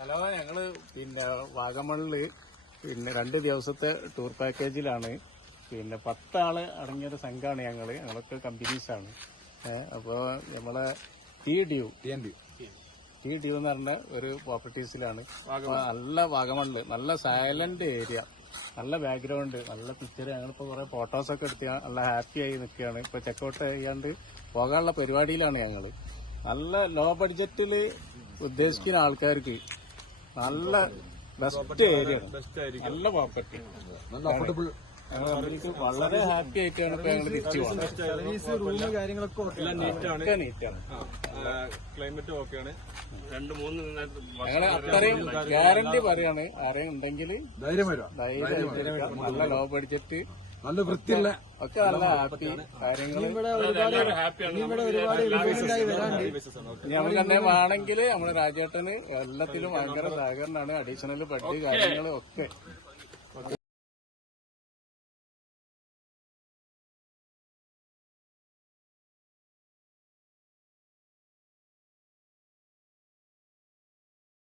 Hello, ഞങ്ങള് വാഗമണില് 2 ദിവസത്തെ tour പാക്കേജിലാണ്. 10 ആള് അടങ്ങിയൊരു സംഘമാണ് ഞങ്ങളൊക്കെ കമ്പനീസാണ്. അപ്പോ നമ്മളെ ടി ഡ്യൂ എന്ന് പറഞ്ഞ ഒരു പ്രോപ്പർട്ടീസിലാണ്. നല്ല വാഗമണില് നല്ല സൈലന്റ് ഏരിയ, നല്ല ബാക്ക്ഗ്രൗണ്ട്, നല്ല പിക്ചർ. ഞങ്ങളിപ്പോ കുറെ ഫോട്ടോസൊക്കെ എടുത്ത് നല്ല ഹാപ്പി ആയി നിൽക്കുകയാണ്. ഇപ്പൊ ചെക്കൗട്ട് ചെയ്യാണ്ട് പോകാനുള്ള പരിപാടിയിലാണ് ഞങ്ങള്. നല്ല ലോ ബഡ്ജറ്റില് ഉദ്ദേശിക്കുന്ന ആൾക്കാർക്ക് നല്ല ബെസ്റ്റ് ഏരിയ, നല്ല പ്രോപ്പർട്ടി, ഞങ്ങൾക്ക് വളരെ ഹാപ്പി ആയിട്ടാണ് ഇപ്പൊ ഞങ്ങൾ തിരിച്ചു പോകുന്നത്. കാര്യങ്ങളൊക്കെ നീറ്റാണ്, ക്ലൈമറ്റും ഓക്കെയാണ്. 2-3 ഞങ്ങള് അത്രയും ഗ്യാരണ്ടി പറയാണ്. ആരെയും ഉണ്ടെങ്കിൽ ധൈര്യം, നല്ല ലോ ബഡ്ജറ്റ്, നല്ല വൃത്തിയുള്ള ഒക്കെ നല്ല ഹാപ്പി കാര്യങ്ങള്. നമുക്ക് തന്നെ വേണമെങ്കിൽ നമ്മുടെ രാജേട്ടന് എല്ലാത്തിലും ഭയങ്കര സഹകരണമാണ്. അഡീഷണൽ ബഡ് കാര്യങ്ങളും ഒക്കെ